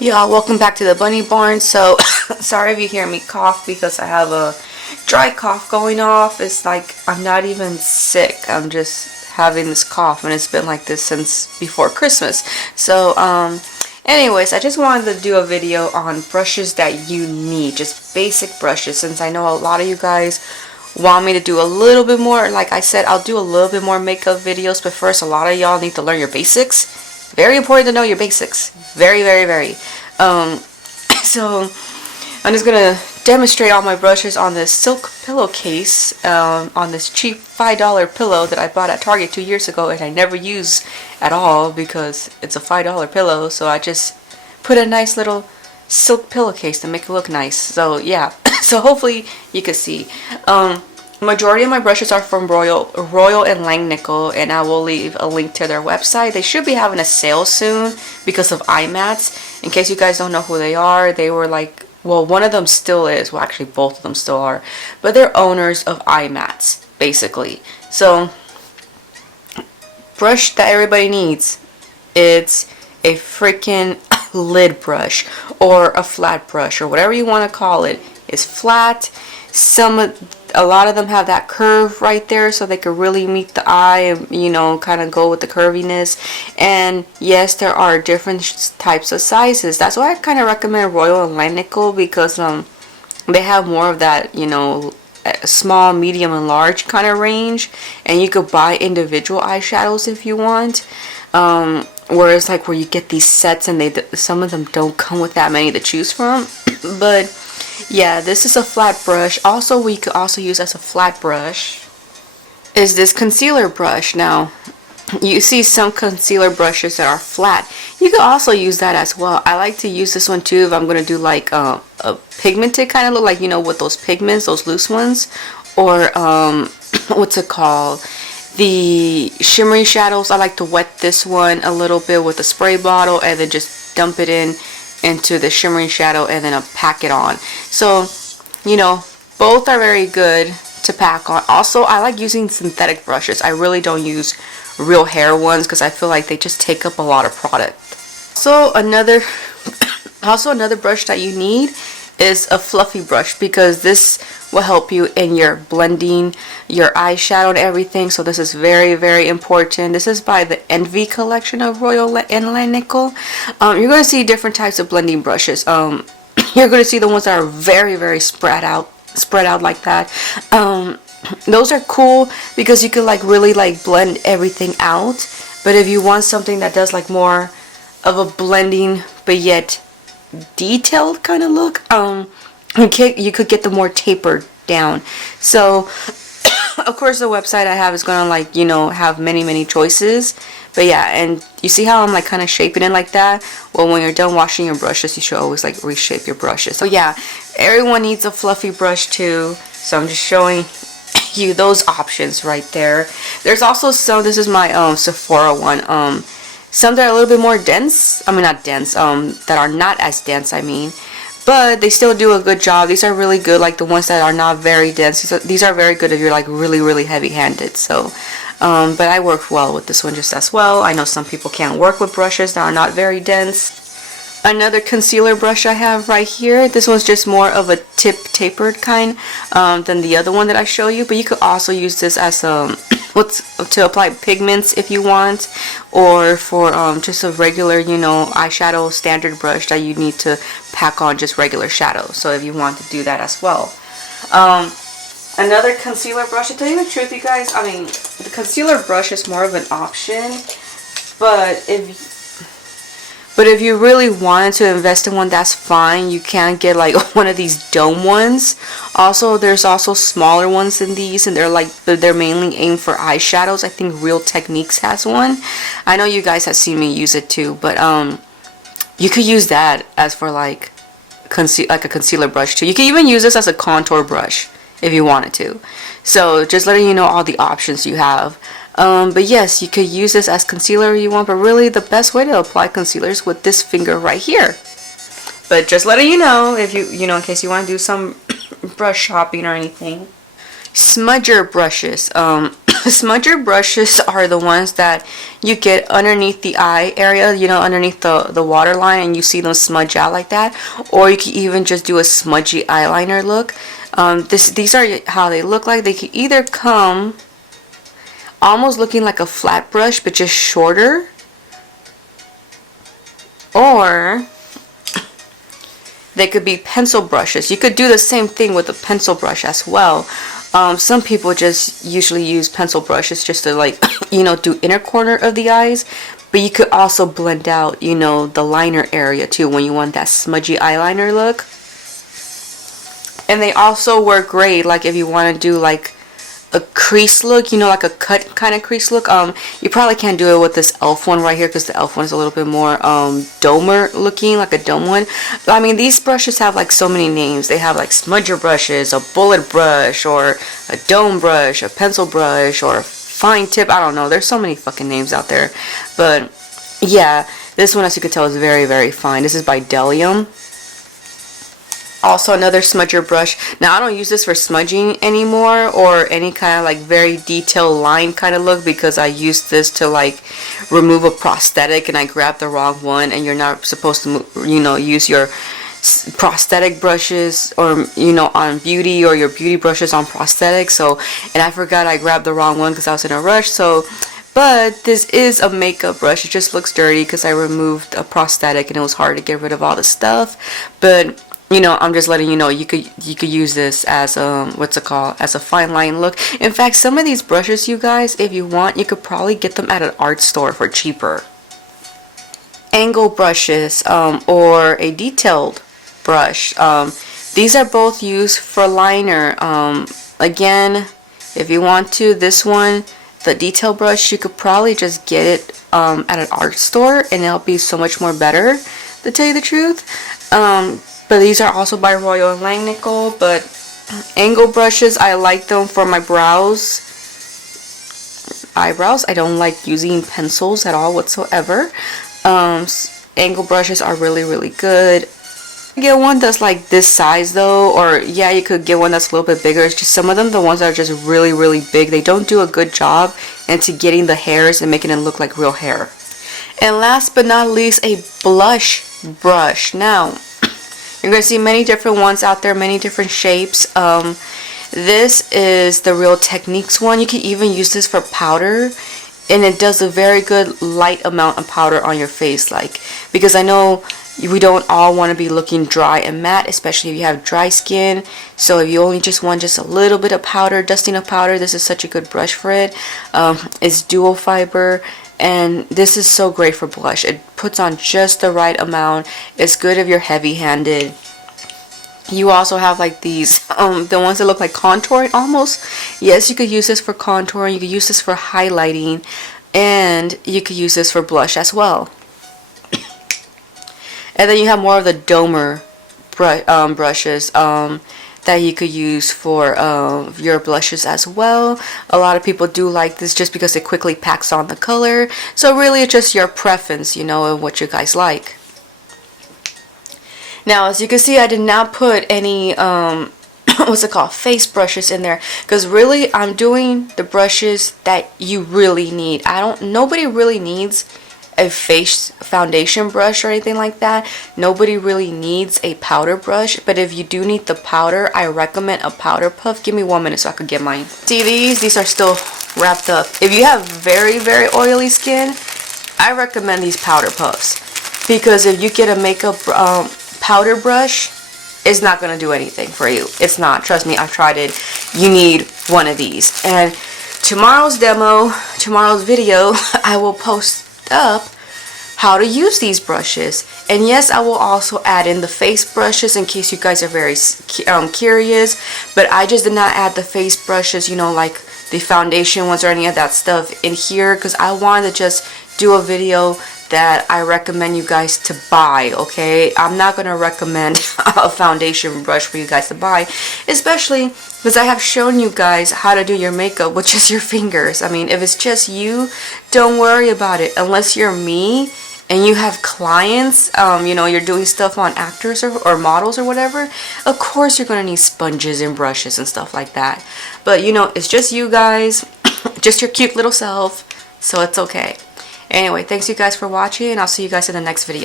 Y'all, welcome back to the bunny barn. So sorry if you hear me cough because I have a dry cough going off. It's like I'm not even sick, I'm just having this cough, and it's been like this since before Christmas. So anyways, I just wanted to do a video on brushes that you need, just basic brushes, since I know a lot of you guys want me to do a little bit more. Like I said, I'll do a little bit more makeup videos, but first, a lot of y'all need to learn your basics. Very important to know your basics. Very, very, very. So I'm just gonna demonstrate all my brushes on this silk pillowcase, on this cheap $5 pillow that I bought at Target 2 years ago, and I never use at all because it's a $5 pillow. So I just put a nice little silk pillowcase to make it look nice. So yeah, so hopefully you can see. Majority of my brushes are from Royal and Langnickel, and I will leave a link to their website. They should be having a sale soon because of iMats. In case you guys don't know who they are, they were like, well, one of them still is. Well, actually, both of them still are. But they're owners of iMats, basically. So, brush that everybody needs. It's a freaking lid brush or a flat brush or whatever you want to call it. It's flat. A lot of them have that curve right there so they could really meet the eye and, you know, kind of go with the curviness. And yes, there are different types of sizes. That's why I kind of recommend Royal and Langnickel, because they have more of that, you know, small, medium, and large kind of range, and you could buy individual eyeshadows if you want. Whereas like where you get these sets and some of them don't come with that many to choose from. But yeah, this is a flat brush. Also, we could also use as a flat brush is this concealer brush. Now, you see some concealer brushes that are flat. You could also use that as well. I like to use this one too if I'm going to do like a pigmented kind of look, like, you know, with those pigments, those loose ones, or what's it called? The shimmery shadows. I like to wet this one a little bit with a spray bottle and then just dump it into the shimmery shadow and then pack it on. So, you know, both are very good to pack on. Also, I like using synthetic brushes. I really don't use real hair ones because I feel like they just take up a lot of product. So another brush that you need is a fluffy brush, because this will help you in your blending your eyeshadow and everything. So this is very, very important. This is by the Envy collection of Royal and Langnickel. You're going to see different types of blending brushes. You're going to see the ones that are very, very spread out like that. Those are cool because you can like really like blend everything out. But if you want something that does like more of a blending but yet detailed kind of look, you could get the more tapered down. So of course the website I have is gonna, like, you know, have many choices. But yeah, and you see how I'm like kind of shaping it like that? Well, when you're done washing your brushes, you should always like reshape your brushes. So yeah, everyone needs a fluffy brush too, so I'm just showing you those options right there. There's also some, this is my Sephora one, some that are a little bit more dense. I mean, not dense, that are not as dense, I mean. But they still do a good job. These are really good, like the ones that are not very dense. These are very good if you're like really heavy-handed. So, but I work well with this one just as well. I know some people can't work with brushes that are not very dense. Another concealer brush I have right here. This one's just more of a tapered kind than the other one that I show you. But you could also use this as to apply pigments if you want, or for just a regular, you know, eyeshadow standard brush that you need to pack on just regular shadow. So if you want to do that as well. Another concealer brush, to tell you the truth, you guys, I mean, the concealer brush is more of an option, but if you really wanted to invest in one, that's fine. You can get like one of these dome ones. Also, there's also smaller ones than these, and they're mainly aimed for eyeshadows. I think Real Techniques has one. I know you guys have seen me use it too, but you could use that as for like a concealer brush too. You can even use this as a contour brush if you wanted to. So just letting you know all the options you have. But yes, you could use this as concealer if you want, but really the best way to apply concealer is with this finger right here. But just letting you know, if you know, in case you want to do some brush shopping or anything. Smudger brushes. Smudger brushes are the ones that you get underneath the eye area, you know, underneath the waterline, and you see them smudge out like that. Or you can even just do a smudgy eyeliner look. These are how they look like. They can either come almost looking like a flat brush, but just shorter. Or they could be pencil brushes. You could do the same thing with a pencil brush as well. Some people just usually use pencil brushes just to, like, you know, do inner corner of the eyes. But you could also blend out, you know, the liner area too when you want that smudgy eyeliner look. And they also work great, like, if you want to do like a crease look, you know, like a cut kind of crease look. You probably can't do it with this elf one right here because the elf one is a little bit more domer looking, like a dome one. But I mean, these brushes have like so many names. They have like smudger brushes, a bullet brush, or a dome brush, a pencil brush, or a fine tip. I don't know, there's so many fucking names out there. But yeah, this one, as you can tell, is very, very fine. This is by Delium. Also another smudger brush. Now I don't use this for smudging anymore or any kind of like very detailed line kind of look, because I use this to like remove a prosthetic and I grabbed the wrong one, and you're not supposed to, you know, use your prosthetic brushes, or, you know, on beauty, or your beauty brushes on prosthetics. So, and I forgot I grabbed the wrong one because I was in a rush. So, but this is a makeup brush. It just looks dirty because I removed a prosthetic and it was hard to get rid of all the stuff. But you know, I'm just letting you know you could use this as what's it called, as a fine line look. In fact, some of these brushes, you guys, if you want, you could probably get them at an art store for cheaper. Angle brushes, or a detailed brush. These are both used for liner. Again, if you want to, this one, the detail brush, you could probably just get it at an art store, and it'll be so much more better, to tell you the truth. But these are also by Royal & Langnickel. But angle brushes, I like them for my eyebrows. I don't like using pencils at all whatsoever. Angle brushes are really, really good. Get one that's like this size though, or yeah, you could get one that's a little bit bigger. It's just some of them, the ones that are just really, really big, they don't do a good job into getting the hairs and making it look like real hair. And last but not least, a blush brush. Now, you're going to see many different ones out there, many different shapes. This is the Real Techniques one. You can even use this for powder, and it does a very good light amount of powder on your face, like, because I know we don't all want to be looking dry and matte, especially if you have dry skin. So if you only just want just a little bit of powder, dusting of powder, this is such a good brush for it. It's dual fiber. And this is so great for blush. It puts on just the right amount. It's good if you're heavy-handed. You also have like these, the ones that look like contouring almost. Yes, you could use this for contouring. You could use this for highlighting. And you could use this for blush as well. And then you have more of the domer brushes that you could use for your blushes as well. A lot of people do like this just because it quickly packs on the color. So really it's just your preference, you know, of what you guys like. Now, as you can see, I did not put any what's it called, face brushes in there, because really I'm doing the brushes that you really need. Nobody really needs a face foundation brush or anything like that. Nobody really needs a powder brush, but if you do need the powder, I recommend a powder puff. Give me 1 minute so I could get mine. See these are still wrapped up. If you have very, very oily skin, I recommend these powder puffs, because if you get a makeup powder brush, it's not going to do anything for you. It's not. Trust me, I've tried it. You need one of these. And tomorrow's video, I will post up how to use these brushes. And yes, I will also add in the face brushes in case you guys are very curious. But I just did not add the face brushes, you know, like the foundation ones or any of that stuff in here, because I wanted to just do a video that I recommend you guys to buy, okay? I'm not going to recommend a foundation brush for you guys to buy, especially because I have shown you guys how to do your makeup with just your fingers. I mean, if it's just you, don't worry about it. Unless you're me and you have clients, you know, you're doing stuff on actors or models or whatever, of course you're going to need sponges and brushes and stuff like that. But, you know, it's just you guys. just your cute little self, so it's okay. Anyway, thanks you guys for watching, and I'll see you guys in the next video.